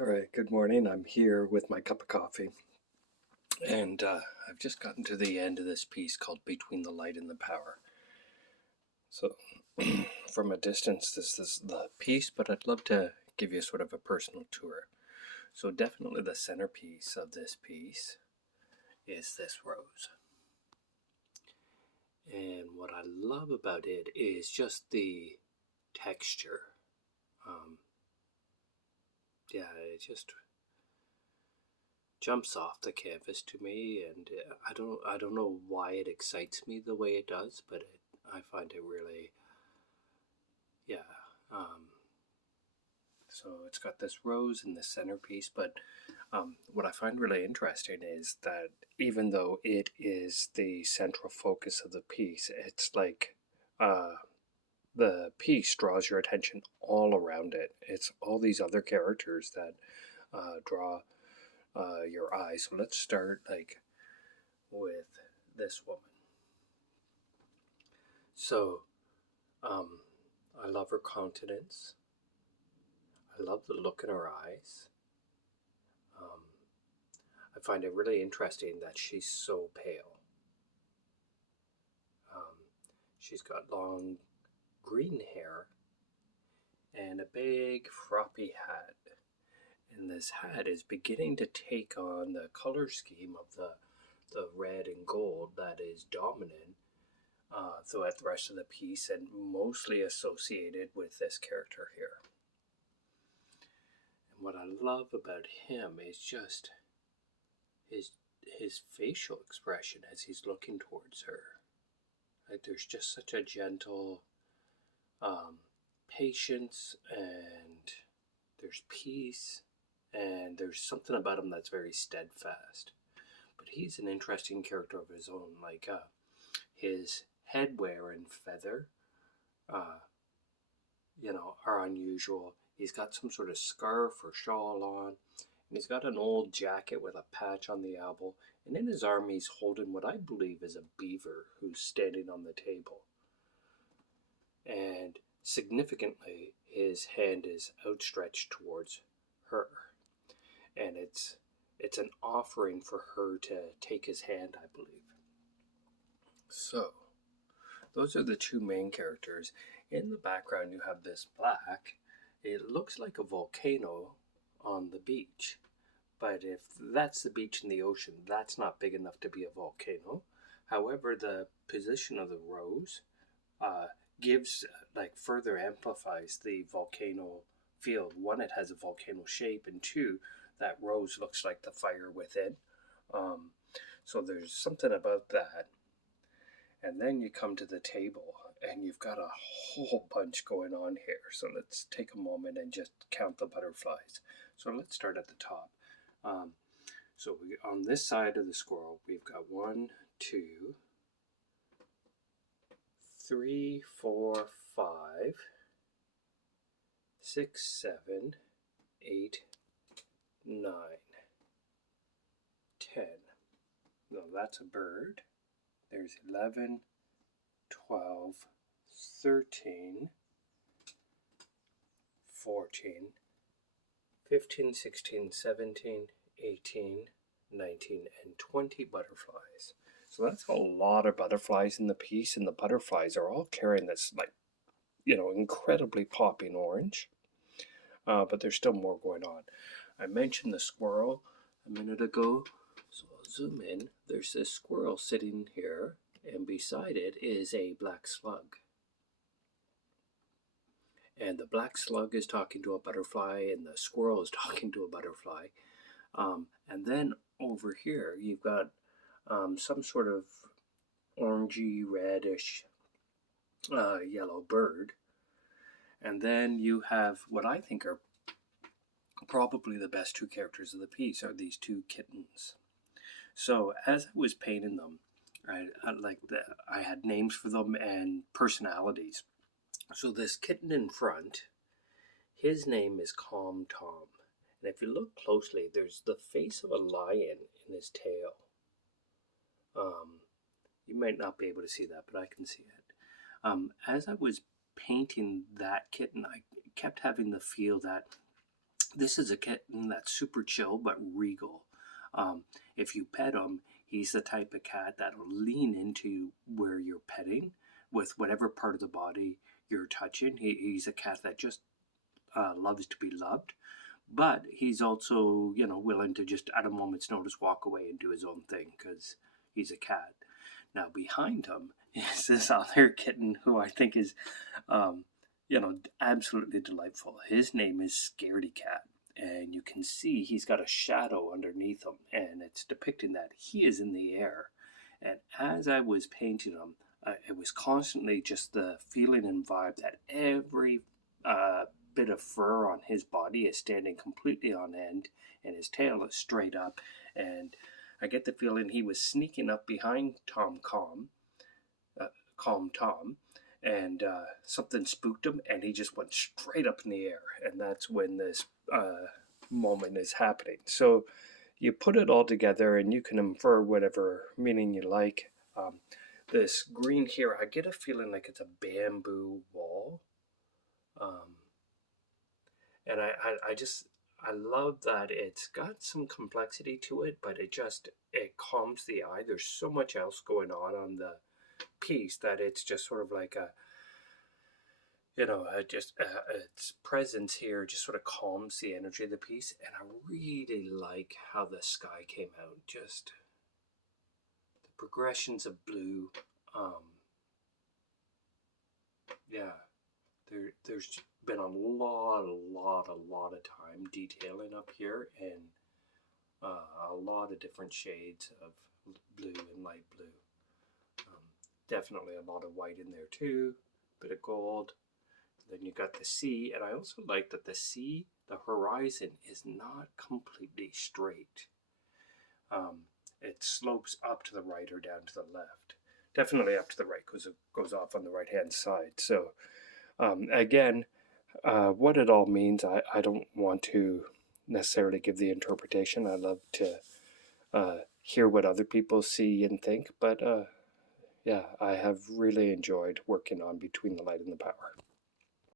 All right, good morning. I'm here with my cup of coffee, and I've just gotten to the end of this piece called Between the Light and the Power. So, from a distance, this is the piece, but I'd love to give you sort of a personal tour. So, definitely the centerpiece of this piece is this rose. And what I love about it is just the texture. Yeah, it just jumps off the canvas to me, and I don't know why it excites me the way it does, but I find it really, yeah. So it's got this rose in the centerpiece, but what I find really interesting is that even though it is the central focus of the piece, it's like the piece draws your attention all around it. It's all these other characters that draw your eye. So let's start with this woman. So I love her countenance. I love the look in her eyes. I find it really interesting that she's so pale. She's got long green hair and a big floppy hat. And this hat is beginning to take on the color scheme of the red and gold that is dominant throughout the rest of the piece and mostly associated with this character here. And what I love about him is just his facial expression as he's looking towards her. Like there's just such a gentle patience, and there's peace, and there's something about him that's very steadfast. But he's an interesting character of his own. Like his headwear and feather, uh, are unusual. He's got some sort of scarf or shawl on, and he's got an old jacket with a patch on the elbow, and in his arm he's holding what I believe is a beaver who's standing on the table. And significantly, his hand is outstretched towards her, and it's an offering for her to take his hand, I believe. So, those are the two main characters. In the background, you have this black. It looks like a volcano on the beach. But if that's the beach in the ocean, that's not big enough to be a volcano. However, the position of the rose gives, further amplifies the volcano field. One, it has a volcano shape, and two, that rose looks like the fire within. So there's something about that. And then you come to the table, and you've got a whole bunch going on here. So let's take a moment and just count the butterflies. So let's start at the top. So on this side of the squirrel, we've got 1, 2, 3, 4, 5, 6, 7, 8, 9, 10. No, that's a bird. There's 11, 12, 13, 14, 15, 16, 17, 18, 19, and 20 butterflies. So that's a lot of butterflies in the piece, and the butterflies are all carrying this, incredibly popping orange. But there's still more going on. I mentioned the squirrel a minute ago, so I'll zoom in. There's this squirrel sitting here, and beside it is a black slug. And the black slug is talking to a butterfly, and the squirrel is talking to a butterfly. And then over here, you've got some sort of orangey, reddish, yellow bird. And then you have what I think are probably the best two characters of the piece are these two kittens. So as I was painting them, I had names for them and personalities. So this kitten in front, his name is Calm Tom. And if you look closely, there's the face of a lion in his tail. You might not be able to see that, but I can see it. As I was painting that kitten, I kept having the feel that This is a kitten that's super chill but regal. If you pet him, he's the type of cat that'll lean into where you're petting with whatever part of the body you're touching. He's a cat that just loves to be loved, but he's also, willing to just at a moment's notice walk away and do his own thing because he's a cat. Now, behind him is this other kitten who I think is, um, absolutely delightful. His name is Scaredy Cat, and you can see he's got a shadow underneath him, and it's depicting that he is in the air. And as I was painting him, it was constantly just the feeling and vibe that every bit of fur on his body is standing completely on end, and his tail is straight up. And I get the feeling he was sneaking up behind Calm Tom, and something spooked him, and he just went straight up in the air. And that's when this moment is happening. So you put it all together, and you can infer whatever meaning you like. This green here, I get a feeling like it's a bamboo wall. And I love that it's got some complexity to it, but it calms the eye. There's so much else going on the piece that it's just sort of like its presence here just sort of calms the energy of the piece. And I really like how the sky came out. Just the progressions of blue. There's been a lot of time detailing up here, and a lot of different shades of blue and light blue. Definitely a lot of white in there too, bit of gold. Then you got the sea, and I also like that the sea, the horizon, is not completely straight. It slopes up to the right or down to the left. Definitely up to the right because it goes off on the right hand side. So again, what it all means, I don't want to necessarily give the interpretation. I love to hear what other people see and think, but yeah, I have really enjoyed working on Between the Light and the Power.